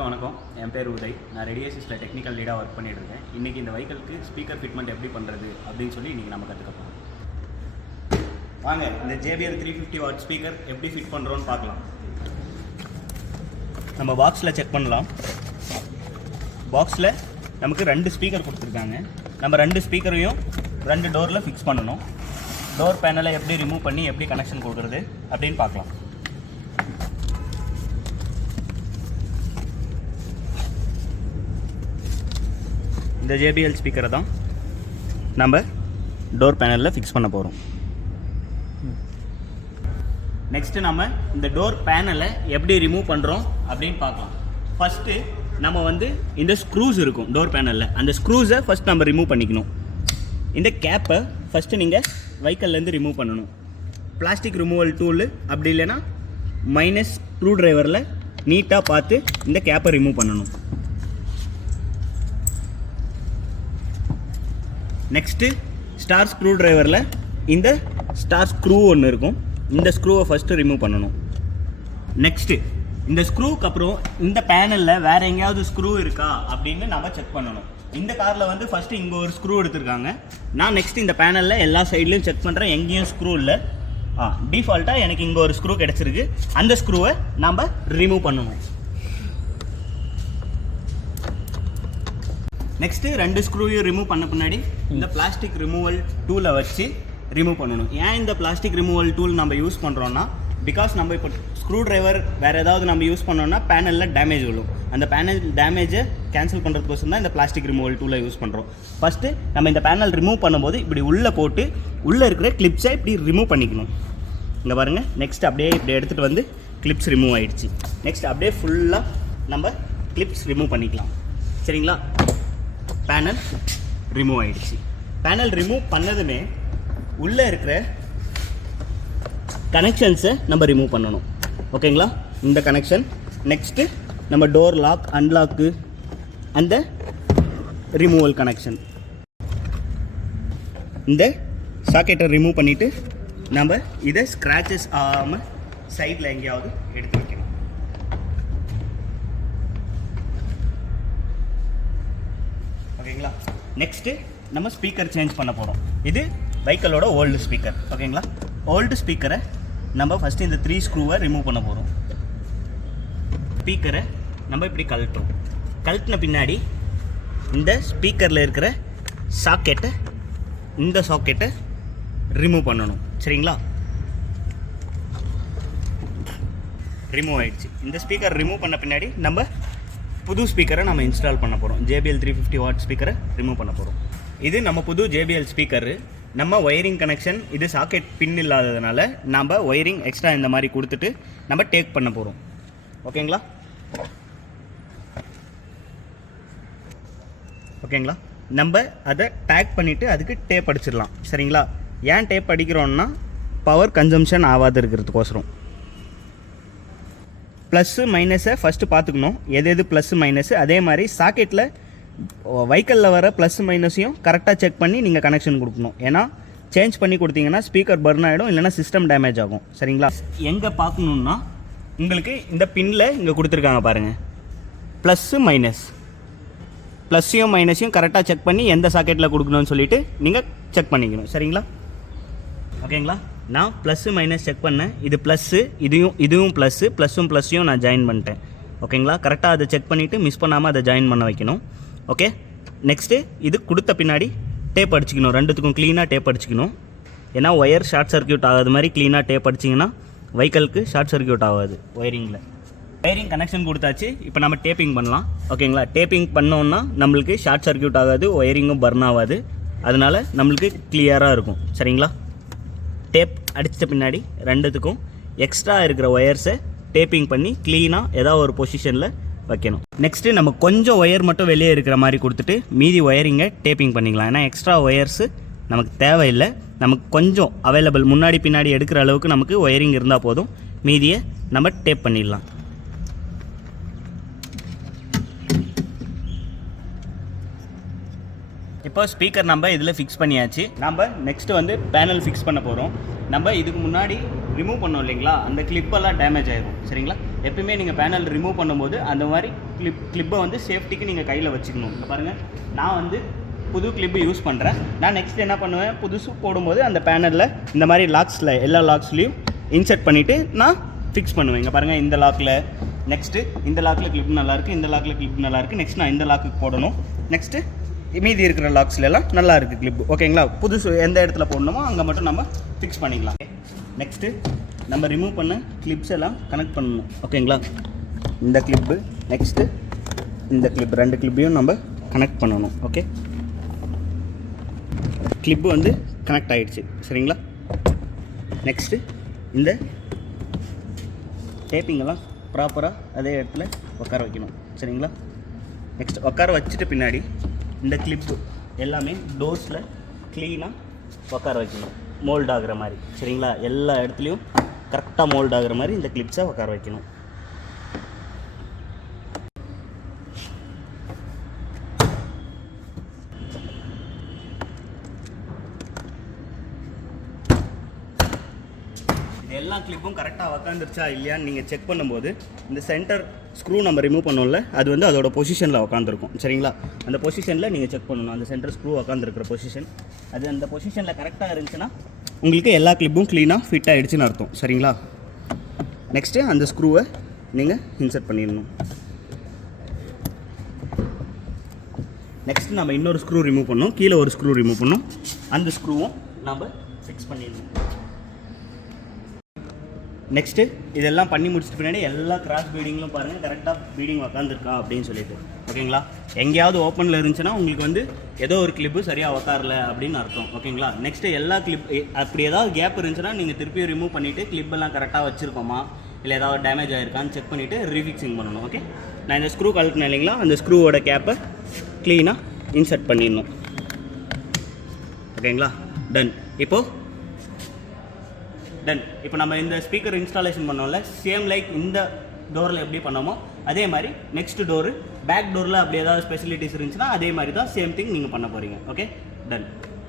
எல்லாருக்கும் வணக்கம். என் பேர் உதய். நான் ReadyAssistல டெக்னிக்கல் லீடாக ஒர்க் பண்ணிட்டு இருக்கேன். இன்றைக்கி இந்த வெஹிக்கிளுக்கு ஸ்பீக்கர் ஃபிட்மெண்ட் எப்படி பண்ணுறது அப்படின்னு சொல்லி இன்றைக்கி நம்ம கற்றுக்க போகிறோம். வாங்க இந்த JBL 350 வாட் ஸ்பீக்கர் எப்படி ஃபிட் பண்ணுறோன்னு பார்க்கலாம். நம்ம பாக்ஸில் செக் பண்ணலாம். பாக்ஸில் நமக்கு 2 ஸ்பீக்கர் கொடுத்துருக்காங்க. நம்ம 2 ஸ்பீக்கரையும் 2 டோரில் ஃபிக்ஸ் பண்ணணும். டோர் பேனலை எப்படி ரிமூவ் பண்ணி எப்படி கனெக்ஷன் கொடுக்குறது அப்படின்னு பார்க்கலாம். இந்த JBL ஸ்பீக்கரை தான் நம்ம டோர் பேனலில் ஃபிக்ஸ் பண்ண போகிறோம். நெக்ஸ்ட்டு நம்ம இந்த டோர் பேனலை எப்படி ரிமூவ் பண்ணுறோம் அப்படின்னு பார்க்கலாம். ஃபஸ்ட்டு நம்ம இந்த ஸ்க்ரூஸ் இருக்கும் டோர் பேனலில், அந்த ஸ்க்ரூஸை ஃபஸ்ட் நம்ம ரிமூவ் பண்ணிக்கணும். இந்த கேப்பை ஃபஸ்ட்டு நீங்கள் வெஹிக்கல்லேருந்து ரிமூவ் பண்ணணும். பிளாஸ்டிக் ரிமூவல் டூலு அப்படி இல்லைன்னா மைனஸ் ஸ்க்ரூ ட்ரைவரில் நீட்டாக பார்த்து இந்த கேப்பை ரிமூவ் பண்ணணும். நெக்ஸ்ட்டு ஸ்டார் ஸ்க்ரூ ட்ரைவரில் இந்த ஸ்டார் ஸ்க்ரூ ஒன்று இருக்கும், இந்த ஸ்க்ரூவை ஃபஸ்ட்டு ரிமூவ் பண்ணணும். நெக்ஸ்ட்டு இந்த ஸ்க்ரூவுக்கு அப்புறம் இந்த பேனலில் வேறு எங்கேயாவது ஸ்க்ரூ இருக்கா அப்படின்னு நம்ம செக் பண்ணணும். இந்த காரில் ஃபஸ்ட்டு இங்கே ஒரு ஸ்க்ரூ எடுத்திருக்காங்க. நான் நெக்ஸ்ட் இந்த பேனலில் எல்லா சைட்லேயும் செக் பண்ணுறேன், எங்கேயும் ஸ்க்ரூ இல்லை. டிஃபால்ட்டாக எனக்கு இங்கே ஒரு ஸ்க்ரூ கிடச்சிருக்கு. அந்த ஸ்க்ரூவை நம்ம ரிமூவ் பண்ணணும். நெக்ஸ்ட்டு 2 ஸ்க்ரூவையும் ரிமூவ் பண்ண பின்னாடி இந்த பிளாஸ்டிக் ரிமூவல் டூலை வச்சு ரிமூவ் பண்ணணும். ஏன் இந்த பிளாஸ்டிக் ரிமூவல் டூல் நம்ம யூஸ் பண்ணுறோன்னா, பிகாஸ் நம்ம இப்போ ஸ்க்ரூ ட்ரைவர் வேறு ஏதாவது நம்ம யூஸ் பண்ணோன்னா பேனலில் டேமேஜ் விழும். அந்த பேனல் டேமேஜை கேன்சல் பண்ணுறதுக்கோசம் தான் இந்த பிளாஸ்டிக் ரிமூவல் டூலை யூஸ் பண்ணுறோம். ஃபஸ்ட்டு நம்ம இந்த பேனல் ரிமூவ் பண்ணும்போது இப்படி உள்ளே போட்டு உள்ளே இருக்கிற கிளிப்ஸை இப்படி ரிமூவ் பண்ணிக்கணும். இங்கே பாருங்கள். நெக்ஸ்ட் அப்படியே இப்படி எடுத்துகிட்டு கிளிப்ஸ் ரிமூவ் ஆகிடுச்சு. நெக்ஸ்ட் அப்படியே ஃபுல்லாக நம்ம கிளிப்ஸ் ரிமூவ் பண்ணிக்கலாம். சரிங்களா? பேனல் ரிமூவ் ஆகிடுச்சு. பேனல் ரிமூவ் பண்ணதுமே உள்ளே இருக்கிற கனெக்ஷன்ஸை நம்ம ரிமூவ் பண்ணணும். ஓகேங்களா? இந்த கனெக்ஷன். நெக்ஸ்ட்டு நம்ம டோர் லாக் அன்லாக்கு அந்த ரிமூவல் கனெக்ஷன். இந்த சாக்கெட்டை ரிமூவ் பண்ணிவிட்டு நம்ம இதை ஸ்க்ராச்சஸ் ஆகாமல் சைடில் எங்கேயாவது எடுத்து வைக்கணும். ஓகேங்களா? நெக்ஸ்ட்டு நம்ம ஸ்பீக்கர் சேஞ்ச் பண்ண போகிறோம். இது வெஹிக்கிளோட ஓல்டு ஸ்பீக்கர். ஓகேங்களா? ஓல்டு ஸ்பீக்கரை நம்ம ஃபஸ்ட்டு இந்த 3 ஸ்க்ரூவை ரிமூவ் பண்ண போகிறோம். ஸ்பீக்கரை நம்ம இப்படி கழட்டுறோம். கழட்டின பின்னாடி இந்த ஸ்பீக்கரில் இருக்கிற சாக்கெட்டை இந்த சாக்கெட்டை ரிமூவ் பண்ணணும். சரிங்களா? ரிமூவ் ஆகிடுச்சு. இந்த ஸ்பீக்கர் ரிமூவ் பண்ண பின்னாடி நம்ம புது ஸ்பீக்கரை நம்ம இன்ஸ்டால் பண்ண போகிறோம். JBL 350 வாட் ஸ்பீக்கரை ரிமூவ் பண்ண போகிறோம். இது நம்ம புது JBL ஸ்பீக்கரு. நம்ம ஒயரிங் கனெக்ஷன் இது சாக்கெட் பின் இல்லாததுனால நம்ம ஒயரிங் எக்ஸ்ட்ரா இந்த மாதிரி கொடுத்துட்டு நம்ம டேக் பண்ண போகிறோம். ஓகேங்களா? ஓகேங்களா? நம்ம அதை டேக் பண்ணிவிட்டு அதுக்கு டேப் அடிச்சிடலாம். சரிங்களா? ஏன் டேப் அடிக்கிறோன்னா பவர் கன்சம்ஷன் ஆகாது இருக்கிறதுக்கோசரம். ப்ளஸ்ஸு மைனஸை ஃபஸ்ட்டு பார்த்துக்கணும், எது ப்ளஸ்ஸு மைனஸு. அதே மாதிரி சாக்கெட்டில் வெஹிக்கிளில் வர ப்ளஸ் மைனஸையும் கரெக்டாக செக் பண்ணி நீங்கள் கனெக்ஷன் கொடுக்கணும். ஏன்னா சேஞ்ச் பண்ணி கொடுத்தீங்கன்னா ஸ்பீக்கர் பர்ன் ஆகிடும், இல்லைனா சிஸ்டம் டேமேஜ் ஆகும். சரிங்களா? எங்கே பார்க்கணுன்னா உங்களுக்கு இந்த பின்னில் இங்கே கொடுத்துருக்காங்க பாருங்கள், ப்ளஸ்ஸு மைனஸ். ப்ளஸ்ஸையும் மைனஸையும் கரெக்டாக செக் பண்ணி எந்த சாக்கெட்டில் கொடுக்கணும்னு சொல்லிவிட்டு நீங்கள் செக் பண்ணிக்கணும். சரிங்களா? ஓகேங்களா? நான் ப்ளஸ்ஸு மைனஸ் செக் பண்ணேன். இது ப்ளஸ்ஸு, இதுவும் ப்ளஸ்ஸு, ப்ளஸ்ஸையும் நான் ஜாயின் பண்ணிட்டேன். ஓகேங்களா? கரெக்டாக அதை செக் பண்ணிவிட்டு மிஸ் பண்ணாமல் அதை ஜாயின் பண்ண வைக்கணும். ஓகே. நெக்ஸ்ட்டு இது கொடுத்த பின்னாடி டேப் அடிச்சிக்கணும். 2த்துக்கும் க்ளீனாக டேப் அடிச்சிக்கணும். ஏன்னா ஒயர் ஷார்ட் சர்க்யூட் ஆகாத மாதிரி க்ளீனாக டேப் அடிச்சிங்கன்னா வெஹிக்கிளுக்கு ஷார்ட் சர்க்யூட் ஆகாது ஒயரிங்கில். ஒயரிங் கனெக்ஷன் கொடுத்தாச்சு. இப்போ நம்ம டேப்பிங் பண்ணலாம். ஓகேங்களா? டேப்பிங் பண்ணோன்னா நம்மளுக்கு ஷார்ட் சர்க்யூட் ஆகாது, ஒயரிங்கும் பர்ன் ஆகாது. அதனால் நம்மளுக்கு கிளியராக இருக்கும். சரிங்களா? டேப் அடித்த பின்னாடி 2த்துக்கும் எக்ஸ்ட்ரா இருக்கிற ஒயர்ஸை டேப்பிங் பண்ணி க்ளீனாக ஏதாவது ஒரு பொசிஷனில் வைக்கணும். நெக்ஸ்ட்டு நம்ம கொஞ்சம் ஒயர் மட்டும் வெளியே இருக்கிற மாதிரி கொடுத்துட்டு மீதி ஒயரிங்கை டேப்பிங் பண்ணிக்கலாம். ஏன்னா எக்ஸ்ட்ரா ஒயர்ஸு நமக்கு தேவையில்லை. நமக்கு கொஞ்சம் அவைலபிள் முன்னாடி பின்னாடி எடுக்கிற அளவுக்கு நமக்கு ஒயரிங் இருந்தால் போதும். மீதியை நம்ம டேப் பண்ணிடலாம். இப்போ ஸ்பீக்கர் நம்ம இதில் ஃபிக்ஸ் பண்ணியாச்சு. நம்ம நெக்ஸ்ட்டு பேனல் ஃபிக்ஸ் பண்ண போகிறோம். நம்ம இதுக்கு முன்னாடி ரிமூவ் பண்ணோம் இல்லைங்களா, அந்த கிளிப்பெல்லாம் டேமேஜ் ஆகிடும். சரிங்களா? எப்பயுமே நீங்கள் பேனல் ரிமூவ் பண்ணும்போது அந்த மாதிரி கிளிப்பை வந்து சேஃப்டிக்கு நீங்கள் கையில் வச்சுக்கணும். இங்கே பாருங்கள், நான் வந்து புது கிளிப்பு யூஸ் பண்ணுறேன். நான் நெக்ஸ்ட் என்ன பண்ணுவேன், புதுசு போடும்போது அந்த பேனலில் இந்த மாதிரி லாக்ஸில் எல்லா லாக்ஸ்லேயும் இன்சர்ட் பண்ணிவிட்டு நான் ஃபிக்ஸ் பண்ணுவேன். இங்கே பாருங்கள், இந்த லாக்கில், நெக்ஸ்ட்டு இந்த லாக்கில் கிளிப் நல்லாயிருக்கு, இந்த லாக்கில் கிளிப் நல்லாயிருக்கு. நெக்ஸ்ட் நான் இந்த லாக்குக்கு போடணும். நெக்ஸ்ட்டு மீதி இருக்கிற லாக்ஸ்லாம் நல்லா இருக்குது கிளிப். ஓகேங்களா, புதுசு எந்த இடத்துல போடணுமோ அங்கே மட்டும் நம்ம ஃபிக்ஸ் பண்ணிக்கலாம். நெக்ஸ்ட்டு நம்ம ரிமூவ் பண்ண கிளிப்ஸ் எல்லாம் கனெக்ட் பண்ணணும். ஓகேங்களா, இந்த கிளிப்பு, நெக்ஸ்ட்டு இந்த கிளிப், 2 கிளிப்பையும் நம்ம கனெக்ட் பண்ணணும். ஓகே, கிளிப்பு வந்து கனெக்ட் ஆகிடுச்சு. சரிங்களா, நெக்ஸ்ட்டு இந்த டேப்பிங்கெல்லாம் ப்ராப்பராக அதே இடத்துல உட்கார வைக்கணும். சரிங்களா, நெக்ஸ்ட் உட்கார வச்சுட்டு பின்னாடி இந்த கிளிப்பு எல்லாமே டோர்ஸில் க்ளீனாக உட்கார வைக்கணும், மோல்ட் ஆகிற மாதிரி. சரிங்களா, எல்லா இடத்துலையும் கரெக்டாக மோல்ட் ஆகிற மாதிரி இந்த கிளிப்ஸை உட்கார வைக்கணும். இது எல்லா கிளிப்பும் கரெக்டாக உக்காந்துருச்சா இல்லையான்னு நீங்கள் செக் பண்ணும்போது இந்த சென்டர் ஸ்க்ரூ நம்ம ரிமூவ் பண்ணோம்ல, அது வந்து அதோட பொசிஷனில் உட்காந்துருக்கும். சரிங்களா, அந்த பொசிஷனில் நீங்கள் செக் பண்ணணும். அந்த சென்டர் ஸ்க்ரூ உட்காந்துருக்கிற பொசிஷன், அது அந்த பொசிஷனில் கரெக்டாக இருந்துச்சுன்னா உங்களுக்கு எல்லா கிளிப்பும் க்ளீனாக ஃபிட் ஆகிடுச்சுன்னு அர்த்தம். சரிங்களா, நெக்ஸ்ட்டு அந்த ஸ்க்ரூவை நீங்கள் இன்சர்ட் பண்ணிடணும். நெக்ஸ்ட்டு நம்ம இன்னொரு ஸ்க்ரூ ரிமூவ் பண்ணோம், கீழே ஒரு ஸ்க்ரூ ரிமூவ் பண்ணோம், அந்த ஸ்க்ரூவும் நம்ம ஃபிக்ஸ் பண்ணிடணும். நெக்ஸ்ட்டு இதெல்லாம் பண்ணி முடிச்சுட்டு பின்னாடி எல்லா கிராஸ் பீடிங்களும் பாருங்கள் கரெக்டாக பீடிங் உக்காந்துருக்கா அப்படின்னு சொல்லிட்டு. ஓகேங்களா, எங்கேயாவது ஓப்பனில் இருந்துச்சுன்னா உங்களுக்கு வந்து ஏதோ ஒரு கிளிப்பு சரியாக உக்காரல அப்படின்னு அர்த்தம். ஓகேங்களா, நெக்ஸ்ட்டு எல்லா கிளிப் அப்படி ஏதாவது கேப் இருந்துச்சுன்னா நீங்கள் திருப்பியும் ரிமூவ் பண்ணிவிட்டு கிளிப்பெல்லாம் கரெக்டாக வச்சுருக்கோமா இல்லை ஏதாவது டேமேஜ் ஆகிருக்கான்னு செக் பண்ணிவிட்டு ரீஃபிக்ஸிங் பண்ணணும். ஓகே, நான் இந்த ஸ்க்ரூ கழட்டினேன் இல்லைங்களா, அந்த ஸ்க்ரூவோட கேப்பை க்ளீனாக இன்சர்ட் பண்ணிடணும். ஓகேங்களா, டன். இப்போ நம்ம இந்த ஸ்பீக்கர் இன்ஸ்டாலேஷன் பண்ணோம்ல, சேம் லைக் இந்த டோரில் எப்படி பண்ணோமோ அதே மாதிரி நெக்ஸ்ட் டோரு பேக் டோரில் அப்படி ஏதாவது ஸ்பெசிலிட்டிஸ் இருந்துச்சுன்னா அதே மாதிரி தான் சேம் திங் நீங்கள் பண்ண போகிறீங்க. Okay, ton.